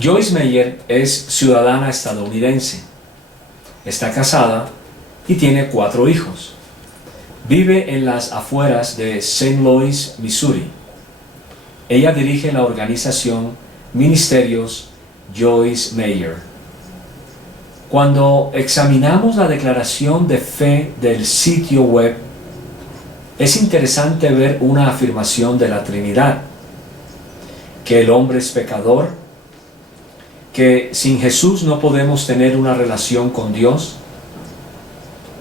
Joyce Meyer es ciudadana estadounidense. Está casada y tiene 4 hijos. Vive en las afueras de St. Louis, Missouri. Ella dirige la organización Ministerios Joyce Meyer. Cuando examinamos la declaración de fe del sitio web, es interesante ver una afirmación de la Trinidad: que el hombre es pecador, que sin Jesús no podemos tener una relación con Dios,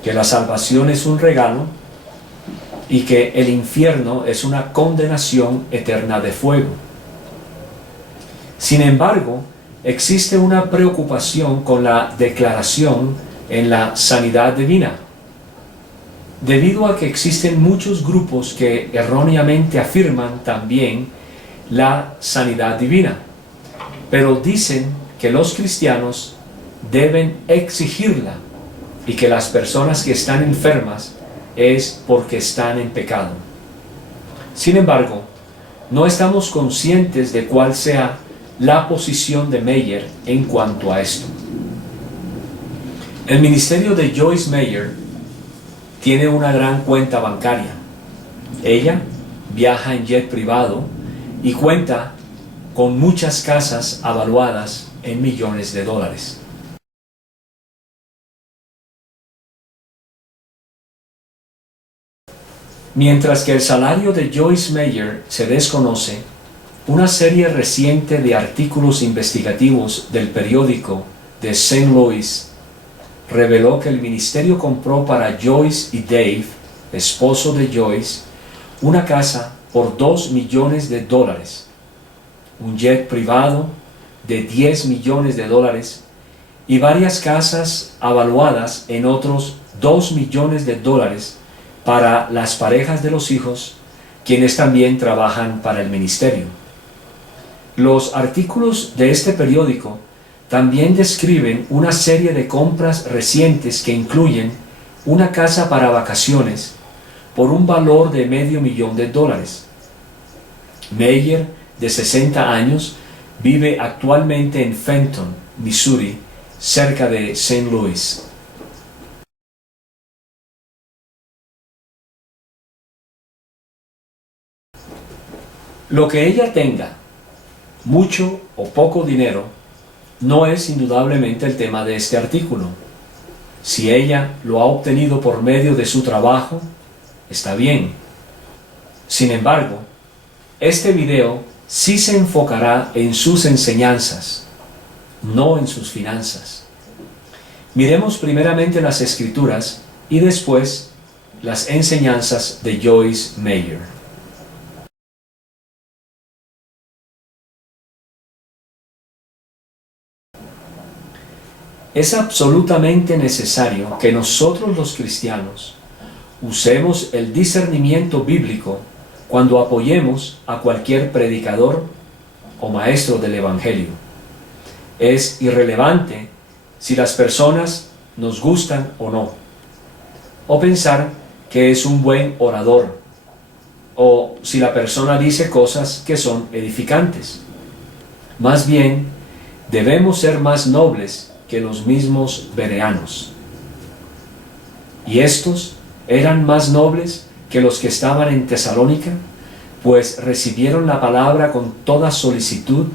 que la salvación es un regalo y que el infierno es una condenación eterna de fuego. Sin embargo, existe una preocupación con la declaración en la sanidad divina, debido a que existen muchos grupos que erróneamente afirman también la sanidad divina, pero dicen que los cristianos deben exigirla y que las personas que están enfermas es porque están en pecado. Sin embargo, no estamos conscientes de cuál sea la posición de Meyer en cuanto a esto. El ministerio de Joyce Meyer tiene una gran cuenta bancaria. Ella viaja en jet privado y cuenta con muchas casas avaluadas en millones de dólares. Mientras que el salario de Joyce Meyer se desconoce, una serie reciente de artículos investigativos del periódico de St. Louis reveló que el ministerio compró para Joyce y Dave, esposo de Joyce, una casa por $2 millones, un jet privado de $10 millones y varias casas avaluadas en otros $2 millones para las parejas de los hijos, quienes también trabajan para el ministerio. Los artículos de este periódico también describen una serie de compras recientes que incluyen una casa para vacaciones por un valor de $500,000. Meyer, de 60 años, vive actualmente en Fenton, Missouri, cerca de St. Louis. Lo que ella tenga, mucho o poco dinero, no es indudablemente el tema de este artículo. Si ella lo ha obtenido por medio de su trabajo, está bien. Sin embargo, este video sí se enfocará en sus enseñanzas, no en sus finanzas. Miremos primeramente las Escrituras y después las enseñanzas de Joyce Meyer. Es absolutamente necesario que nosotros los cristianos usemos el discernimiento bíblico cuando apoyemos a cualquier predicador o maestro del Evangelio. Es irrelevante si las personas nos gustan o no, o pensar que es un buen orador, o si la persona dice cosas que son edificantes. Más bien, debemos ser más nobles que los mismos bereanos. Y estos eran más nobles que los que estaban en Tesalónica, pues recibieron la palabra con toda solicitud,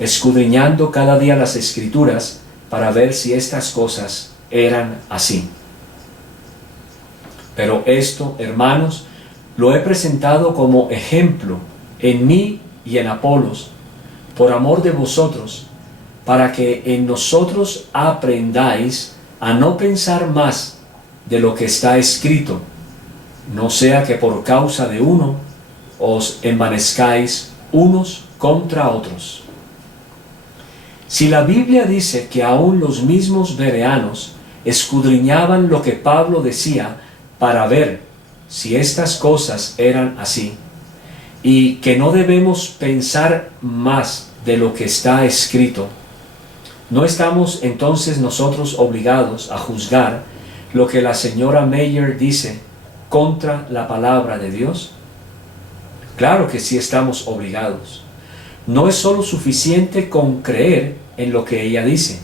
escudriñando cada día las Escrituras para ver si estas cosas eran así. Pero esto, hermanos, lo he presentado como ejemplo en mí y en Apolos, por amor de vosotros, para que en nosotros aprendáis a no pensar más de lo que está escrito, no sea que por causa de uno os envanezcáis unos contra otros. Si la Biblia dice que aún los mismos bereanos escudriñaban lo que Pablo decía para ver si estas cosas eran así, y que no debemos pensar más de lo que está escrito, ¿no estamos entonces nosotros obligados a juzgar lo que la señora Meyer dice contra la palabra de Dios? Claro que sí estamos obligados, No es solo suficiente con creer en lo que ella dice,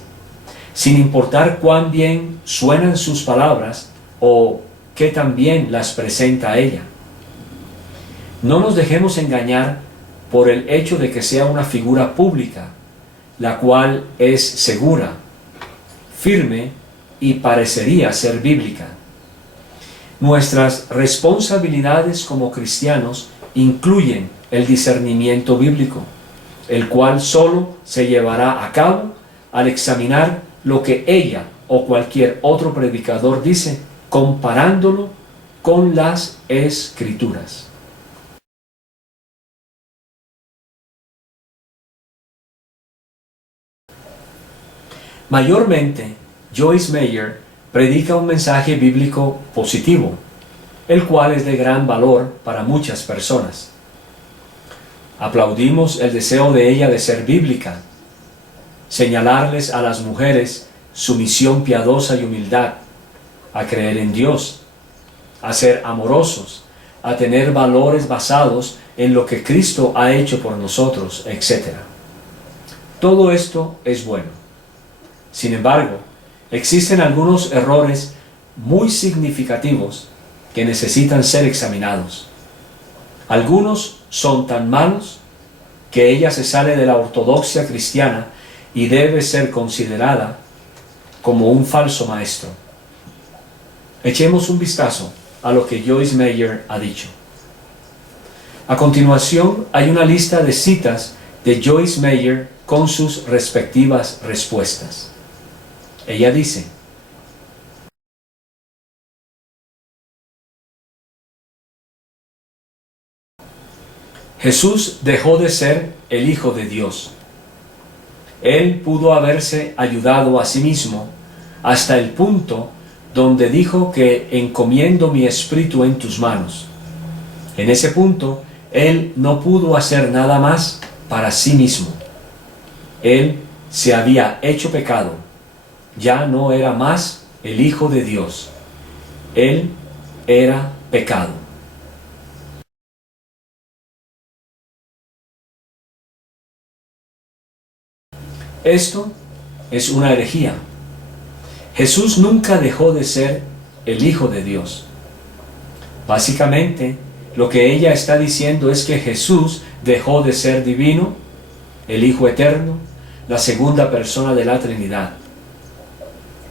sin importar cuán bien suenan sus palabras o qué tan bien las presenta ella. No nos dejemos engañar por el hecho de que sea una figura pública, la cual es segura, firme y parecería ser bíblica. Nuestras responsabilidades como cristianos incluyen el discernimiento bíblico, el cual solo se llevará a cabo al examinar lo que ella o cualquier otro predicador dice, comparándolo con las Escrituras. Mayormente, Joyce Meyer predica un mensaje bíblico positivo, el cual es de gran valor para muchas personas. Aplaudimos el deseo de ella de ser bíblica, señalarles a las mujeres su misión piadosa y humildad, a creer en Dios, a ser amorosos, a tener valores basados en lo que Cristo ha hecho por nosotros, etc. Todo esto es bueno. Sin embargo, existen algunos errores muy significativos que necesitan ser examinados. Algunos son tan malos que ella se sale de la ortodoxia cristiana y debe ser considerada como un falso maestro. Echemos un vistazo a lo que Joyce Meyer ha dicho. A continuación hay una lista de citas de Joyce Meyer con sus respectivas respuestas. Ella dice: Jesús dejó de ser el Hijo de Dios. Él pudo haberse ayudado a sí mismo hasta el punto donde dijo que encomiendo mi espíritu en tus manos. En ese punto, Él no pudo hacer nada más para sí mismo. Él se había hecho pecado. Ya no era más el Hijo de Dios. Él era pecado. Esto es una herejía. Jesús nunca dejó de ser el Hijo de Dios. Básicamente, lo que ella está diciendo es que Jesús dejó de ser divino, el Hijo eterno, la segunda persona de la Trinidad.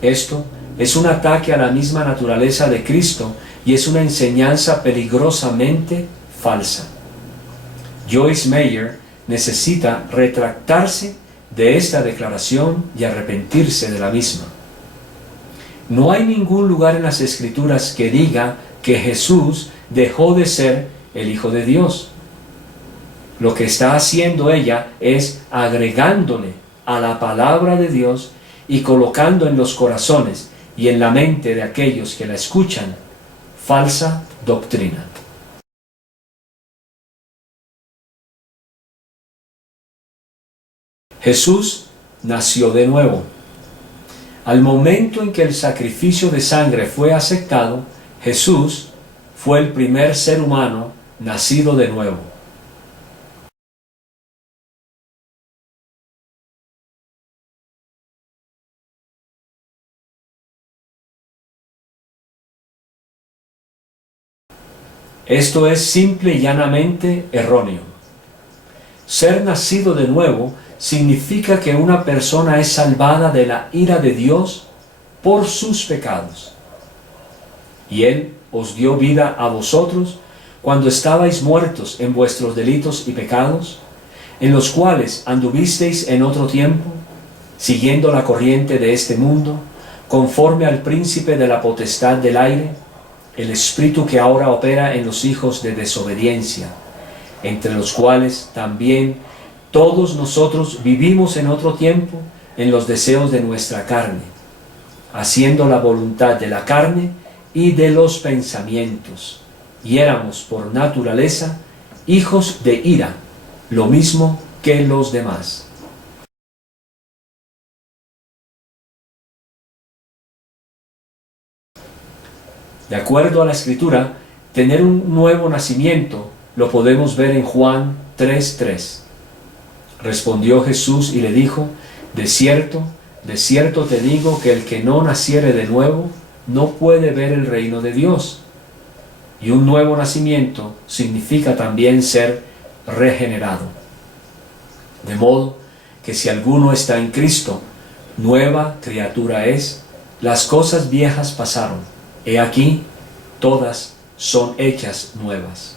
Esto es un ataque a la misma naturaleza de Cristo y es una enseñanza peligrosamente falsa. Joyce Meyer necesita retractarse de esta declaración y arrepentirse de la misma. No hay ningún lugar en las Escrituras que diga que Jesús dejó de ser el Hijo de Dios. Lo que está haciendo ella es agregándole a la palabra de Dios y colocando en los corazones y en la mente de aquellos que la escuchan falsa doctrina. Jesús nació de nuevo. Al momento en que el sacrificio de sangre fue aceptado, Jesús fue el primer ser humano nacido de nuevo. Esto es simple y llanamente erróneo. Ser nacido de nuevo significa que una persona es salvada de la ira de Dios por sus pecados. Y Él os dio vida a vosotros cuando estabais muertos en vuestros delitos y pecados, en los cuales anduvisteis en otro tiempo, siguiendo la corriente de este mundo, conforme al príncipe de la potestad del aire, el espíritu que ahora opera en los hijos de desobediencia, entre los cuales también todos nosotros vivimos en otro tiempo en los deseos de nuestra carne, haciendo la voluntad de la carne y de los pensamientos, y éramos por naturaleza hijos de ira, lo mismo que los demás. De acuerdo a la Escritura, tener un nuevo nacimiento lo podemos ver en Juan 3:3. Respondió Jesús y le dijo: de cierto te digo que el que no naciere de nuevo no puede ver el reino de Dios. Y un nuevo nacimiento significa también ser regenerado. De modo que si alguno está en Cristo, nueva criatura es, las cosas viejas pasaron, he aquí, todas son hechas nuevas.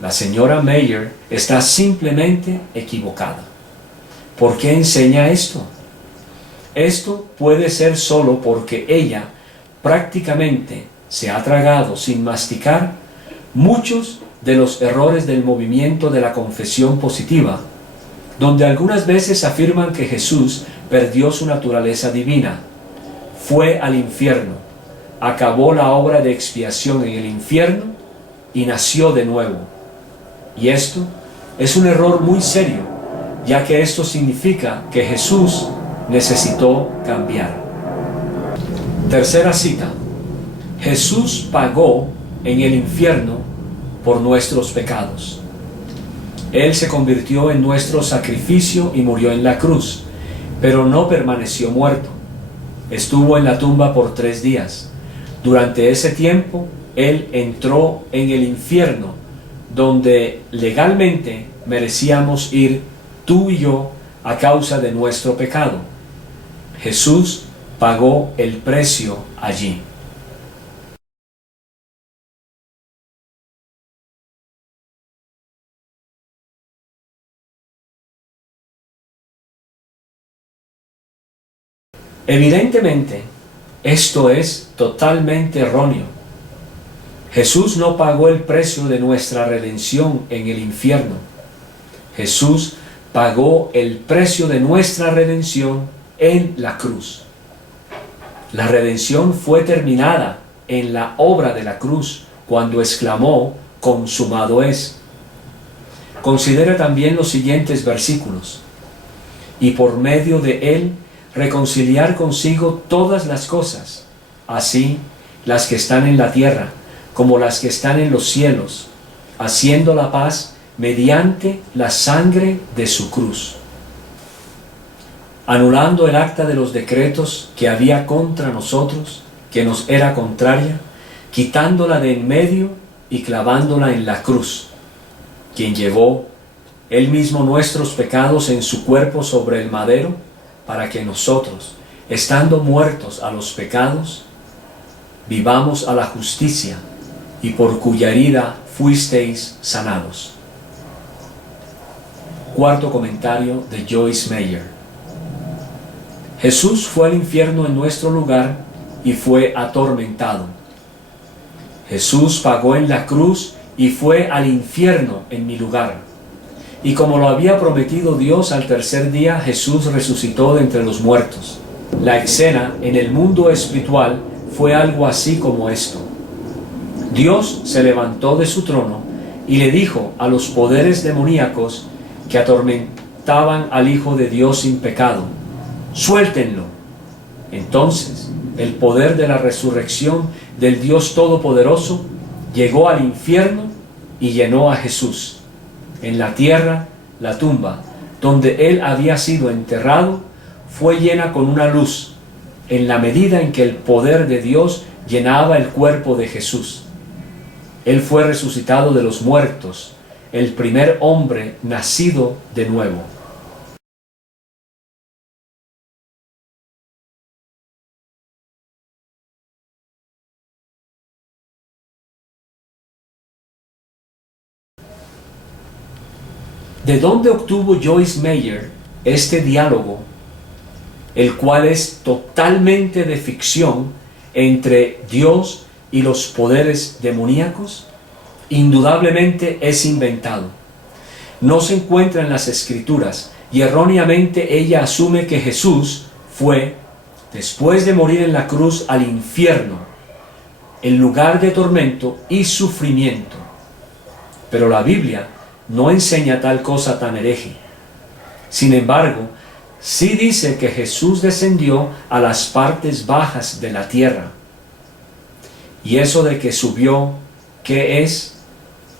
La señora Meyer está simplemente equivocada. ¿Por qué enseña esto? Esto puede ser solo porque ella prácticamente se ha tragado sin masticar muchos de los errores del movimiento de la confesión positiva, donde algunas veces afirman que Jesús perdió su naturaleza divina, fue al infierno, acabó la obra de expiación en el infierno y nació de nuevo. Y esto es un error muy serio, ya que esto significa que Jesús necesitó cambiar. Tercera cita. Jesús pagó en el infierno por nuestros pecados. Él se convirtió en nuestro sacrificio y murió en la cruz, pero no permaneció muerto. Estuvo en la tumba por 3 días. Durante ese tiempo, Él entró en el infierno, donde legalmente merecíamos ir tú y yo a causa de nuestro pecado. Jesús pagó el precio allí. Evidentemente, esto es totalmente erróneo. Jesús no pagó el precio de nuestra redención en el infierno. Jesús pagó el precio de nuestra redención en la cruz. La redención fue terminada en la obra de la cruz cuando exclamó: consumado es. Considera también los siguientes versículos: y por medio de él reconciliar consigo todas las cosas, así las que están en la tierra como las que están en los cielos, haciendo la paz mediante la sangre de su cruz, anulando el acta de los decretos que había contra nosotros, que nos era contraria, quitándola de en medio y clavándola en la cruz, quien llevó él mismo nuestros pecados en su cuerpo sobre el madero, para que nosotros, estando muertos a los pecados, vivamos a la justicia, y por cuya herida fuisteis sanados. Cuarto comentario de Joyce Meyer. Jesús fue al infierno en nuestro lugar y fue atormentado. Jesús pagó en la cruz y fue al infierno en mi lugar. Y como lo había prometido Dios, al tercer día Jesús resucitó de entre los muertos. La escena en el mundo espiritual fue algo así como esto. Dios se levantó de su trono y le dijo a los poderes demoníacos que atormentaban al Hijo de Dios sin pecado: suéltenlo. Entonces el poder de la resurrección del Dios Todopoderoso llegó al infierno y llenó a Jesús. En la tierra, la tumba donde él había sido enterrado fue llena con una luz, en la medida en que el poder de Dios llenaba el cuerpo de Jesús. Él fue resucitado de los muertos, el primer hombre nacido de nuevo. ¿De dónde obtuvo Joyce Meyer este diálogo, el cual es totalmente de ficción entre Dios y los poderes demoníacos? Indudablemente es inventado. No se encuentra en las Escrituras y erróneamente ella asume que Jesús fue, después de morir en la cruz, al infierno, el lugar de tormento y sufrimiento. Pero la Biblia no enseña tal cosa tan hereje. Sin embargo, sí dice que Jesús descendió a las partes bajas de la tierra. Y eso de que subió, ¿qué es?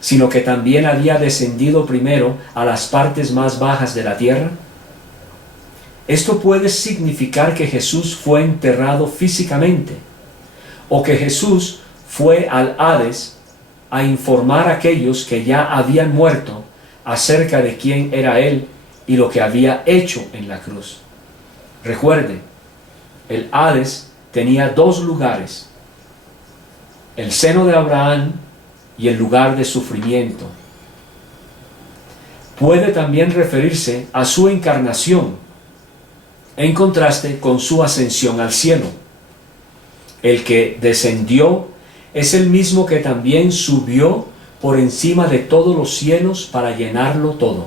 sino que también había descendido primero a las partes más bajas de la tierra? Esto puede significar que Jesús fue enterrado físicamente, o que Jesús fue al Hades a informar a aquellos que ya habían muerto acerca de quién era Él y lo que había hecho en la cruz. Recuerde, el Hades tenía dos lugares: el seno de Abraham y el lugar de sufrimiento. Puede también referirse a su encarnación, en contraste con su ascensión al cielo. El que descendió es el mismo que también subió por encima de todos los cielos para llenarlo todo.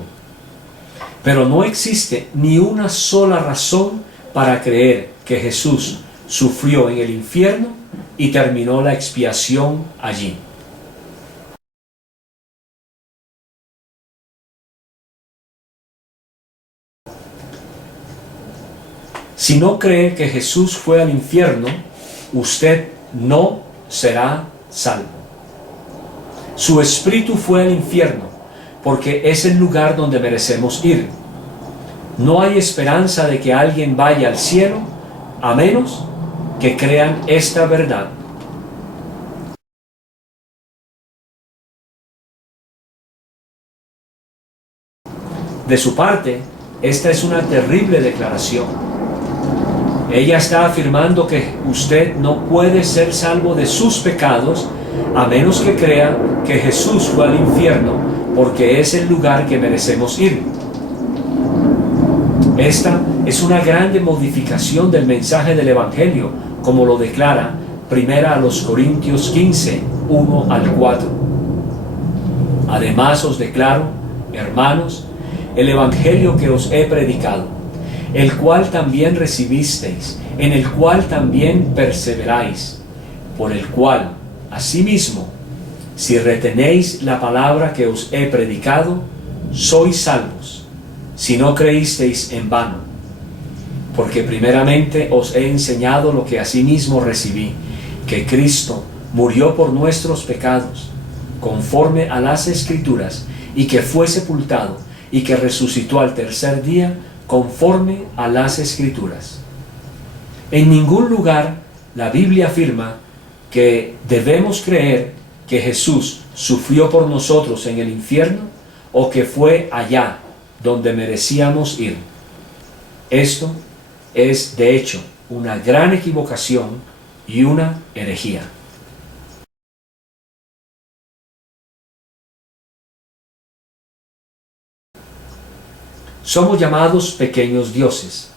Pero no existe ni una sola razón para creer que Jesús sufrió en el infierno y terminó la expiación allí. Si no cree que Jesús fue al infierno, usted no será salvo. Su espíritu fue al infierno, porque es el lugar donde merecemos ir. No hay esperanza de que alguien vaya al cielo, a menos que crean esta verdad. De su parte, esta es una terrible declaración. Ella está afirmando que usted no puede ser salvo de sus pecados a menos que crea que Jesús fue al infierno, porque es el lugar que merecemos ir. Esta es una grande modificación del mensaje del Evangelio, como lo declara 1 Corintios 15, 1 al 4. Además os declaro, hermanos, el Evangelio que os he predicado, el cual también recibisteis, en el cual también perseveráis, por el cual, asimismo, si retenéis la palabra que os he predicado, sois salvos, si no creísteis en vano. Porque primeramente os he enseñado lo que asimismo recibí, que Cristo murió por nuestros pecados, conforme a las Escrituras, y que fue sepultado, y que resucitó al tercer día, conforme a las Escrituras. En ningún lugar la Biblia afirma que debemos creer que Jesús sufrió por nosotros en el infierno o que fue allá donde merecíamos ir. Esto es, de hecho, una gran equivocación y una herejía. Somos llamados pequeños dioses.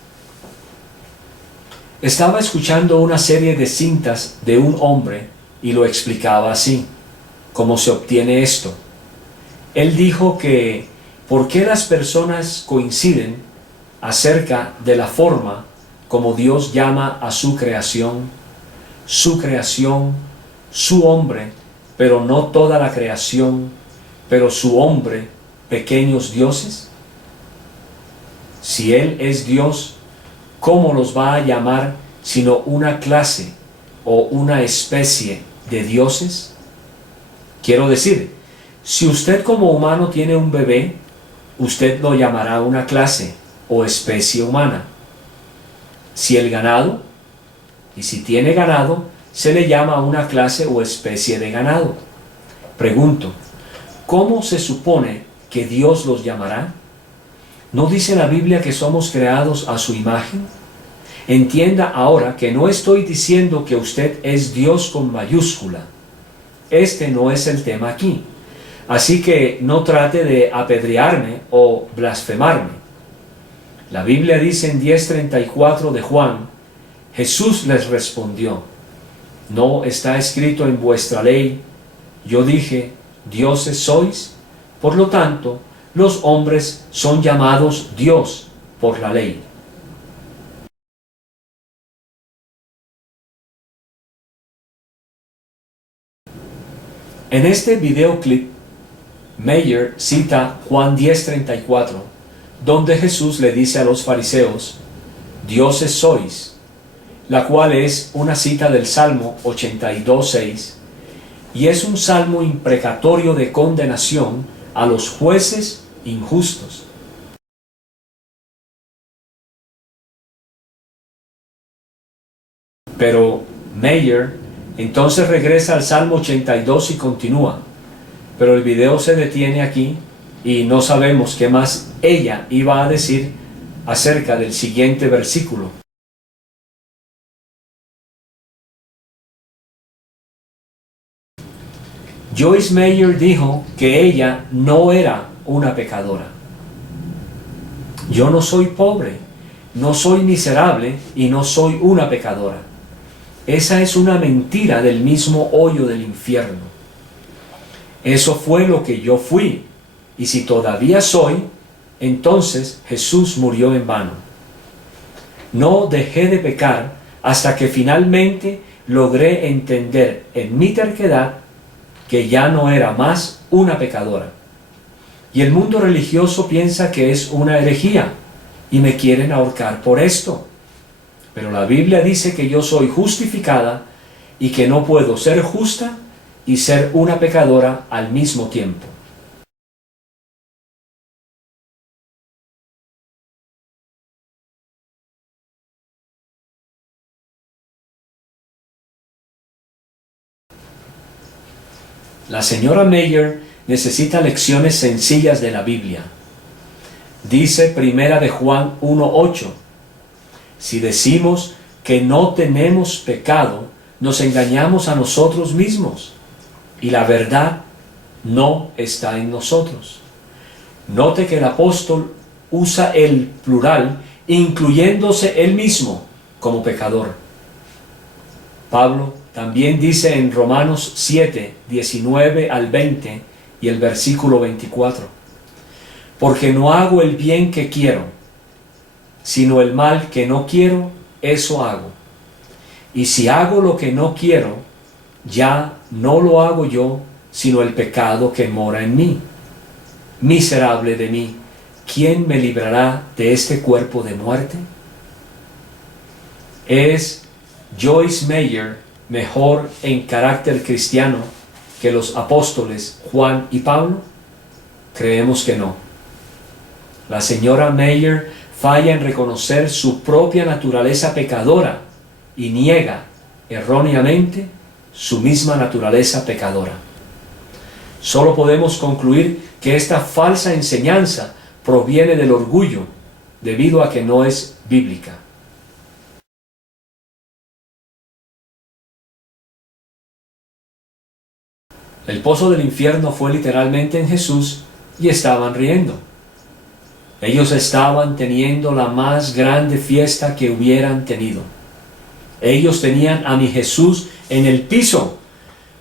Estaba escuchando una serie de cintas de un hombre y lo explicaba así: ¿cómo se obtiene esto? Él dijo que ¿por qué las personas coinciden acerca de la forma como Dios llama a su creación, su hombre, pero no toda la creación, pero su hombre, pequeños dioses? Si Él es Dios, ¿cómo los va a llamar sino una clase o una especie de dioses? Quiero decir, si usted como humano tiene un bebé, usted lo llamará una clase o especie humana. Si el ganado, y si tiene ganado, se le llama una clase o especie de ganado. Pregunto, ¿cómo se supone que Dios los llamará? ¿No dice la Biblia que somos creados a su imagen? Entienda ahora que no estoy diciendo que usted es Dios con mayúscula. Este no es el tema aquí. Así que no trate de apedrearme o blasfemarme. La Biblia dice en 10:34 de Juan, Jesús les respondió: ¿no está escrito en vuestra ley? Yo dije, dioses sois. Por lo tanto, los hombres son llamados Dios por la ley. En este videoclip, Meyer cita Juan 10:34, donde Jesús le dice a los fariseos, dioses sois, la cual es una cita del Salmo 82:6, y es un salmo imprecatorio de condenación a los jueces injustos. Pero Meyer entonces regresa al Salmo 82 y continúa, pero el video se detiene aquí y no sabemos qué más ella iba a decir acerca del siguiente versículo. Joyce Meyer dijo que ella no era una pecadora. Yo no soy pobre, no soy miserable y no soy una pecadora. Esa es una mentira del mismo hoyo del infierno. Eso fue lo que yo fui, y si todavía soy, entonces Jesús murió en vano. No dejé de pecar hasta que finalmente logré entender en mi terquedad que ya no era más una pecadora. Y el mundo religioso piensa que es una herejía y me quieren ahorcar por esto. Pero la Biblia dice que yo soy justificada y que no puedo ser justa y ser una pecadora al mismo tiempo. La señora Meyer necesita lecciones sencillas de la Biblia. Dice Primera de Juan 1:8, si decimos que no tenemos pecado, nos engañamos a nosotros mismos y la verdad no está en nosotros. Note que el apóstol usa el plural, incluyéndose él mismo como pecador. Pablo también dice en Romanos 7, 19 al 20 y el versículo 24, porque no hago el bien que quiero, sino el mal que no quiero, eso hago. Y si hago lo que no quiero, ya no lo hago yo, sino el pecado que mora en mí. Miserable de mí, ¿quién me librará de este cuerpo de muerte? ¿Es Joyce Meyer mejor en carácter cristiano que los apóstoles Juan y Pablo? Creemos que no. La señora Meyer falla en reconocer su propia naturaleza pecadora y niega erróneamente su misma naturaleza pecadora. Solo podemos concluir que esta falsa enseñanza proviene del orgullo, debido a que no es bíblica. El pozo del infierno fue literalmente en Jesús y estaban riendo. Ellos estaban teniendo la más grande fiesta que hubieran tenido. Ellos tenían a mi Jesús en el piso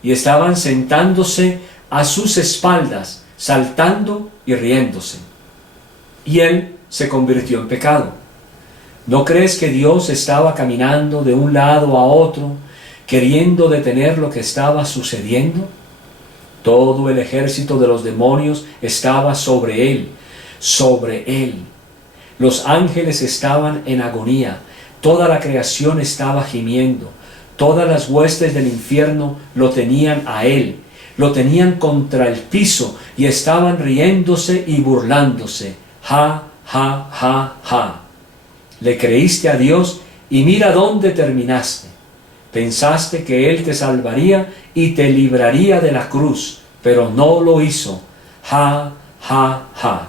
y estaban sentándose a sus espaldas, saltando y riéndose. Y él se convirtió en pecado. ¿No crees que Dios estaba caminando de un lado a otro, queriendo detener lo que estaba sucediendo? Todo el ejército de los demonios estaba sobre él, sobre él. Los ángeles estaban en agonía, toda la creación estaba gimiendo, todas las huestes del infierno lo tenían a él, lo tenían contra el piso y estaban riéndose y burlándose. Ja, ja, ja, ja. Le creíste a Dios y mira dónde terminaste. Pensaste que Él te salvaría y te libraría de la cruz, pero no lo hizo. Ja, ja, ja.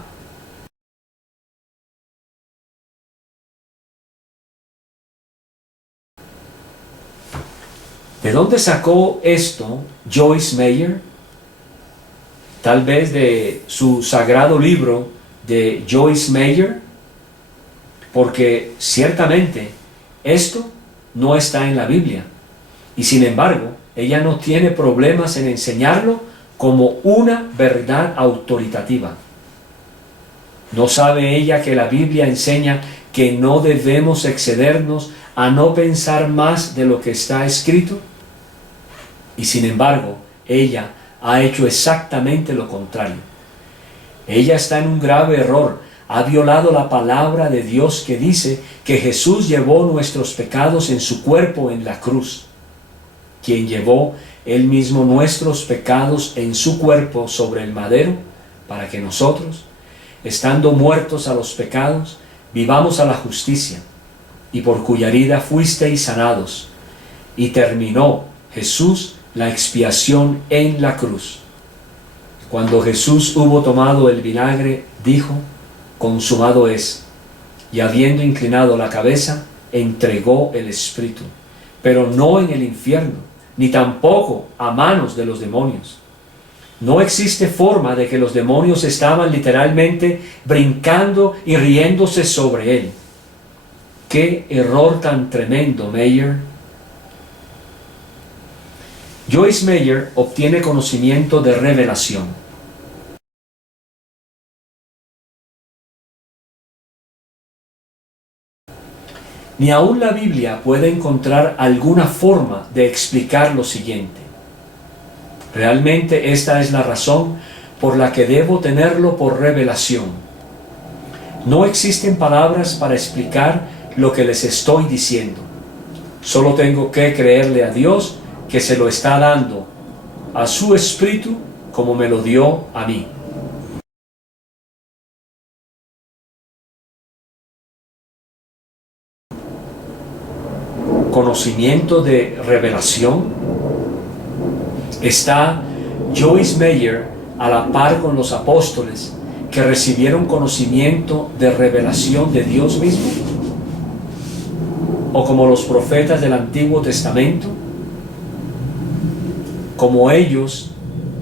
¿De dónde sacó esto Joyce Meyer? Tal vez de su sagrado libro de Joyce Meyer, porque ciertamente esto no está en la Biblia, y sin embargo ella no tiene problemas en enseñarlo como una verdad autoritativa. ¿No sabe ella que la Biblia enseña que no debemos excedernos a no pensar más de lo que está escrito? Y sin embargo, ella ha hecho exactamente lo contrario. Ella está en un grave error. Ha violado la palabra de Dios que dice que Jesús llevó nuestros pecados en su cuerpo en la cruz. Quien llevó Él mismo nuestros pecados en su cuerpo sobre el madero, para que nosotros, estando muertos a los pecados, vivamos a la justicia, y por cuya herida fuisteis sanados, y terminó Jesús la expiación en la cruz. Cuando Jesús hubo tomado el vinagre, dijo: consumado es, y habiendo inclinado la cabeza, entregó el espíritu, pero no en el infierno, ni tampoco a manos de los demonios. No existe forma de que los demonios estaban literalmente brincando y riéndose sobre él. ¡Qué error tan tremendo, Meyer! Joyce Meyer obtiene conocimiento de revelación. Ni aun la Biblia puede encontrar alguna forma de explicar lo siguiente. Realmente esta es la razón por la que debo tenerlo por revelación. No existen palabras para explicar lo que les estoy diciendo. Solo tengo que creerle a Dios que se lo está dando a su espíritu como me lo dio a mí. Conocimiento de revelación. ¿Está Joyce Meyer a la par con los apóstoles que recibieron conocimiento de revelación de Dios mismo? ¿O como los profetas del Antiguo Testamento? Como ellos,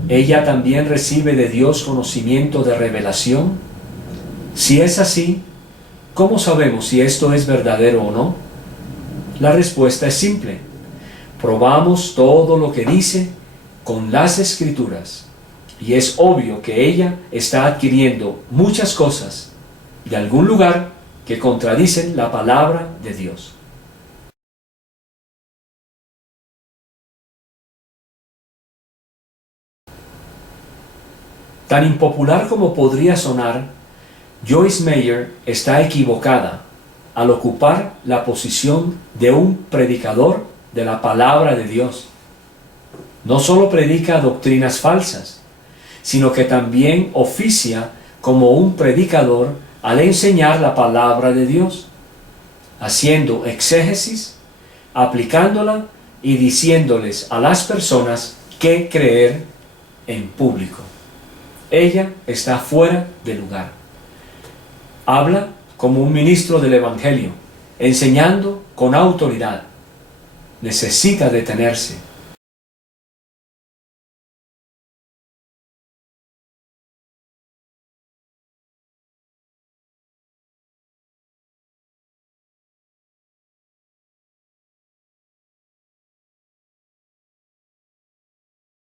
ella también recibe de Dios conocimiento de revelación. Si es así, ¿cómo sabemos si esto es verdadero o no? La respuesta es simple. Probamos todo lo que dice con las Escrituras, y es obvio que ella está adquiriendo muchas cosas de algún lugar que contradicen la palabra de Dios. Tan impopular como podría sonar, Joyce Meyer está equivocada al ocupar la posición de un predicador de la palabra de Dios. No solo predica doctrinas falsas, sino que también oficia como un predicador al enseñar la palabra de Dios, haciendo exégesis, aplicándola y diciéndoles a las personas qué creer en público. Ella está fuera de lugar. Habla como un ministro del Evangelio, enseñando con autoridad. Necesita detenerse.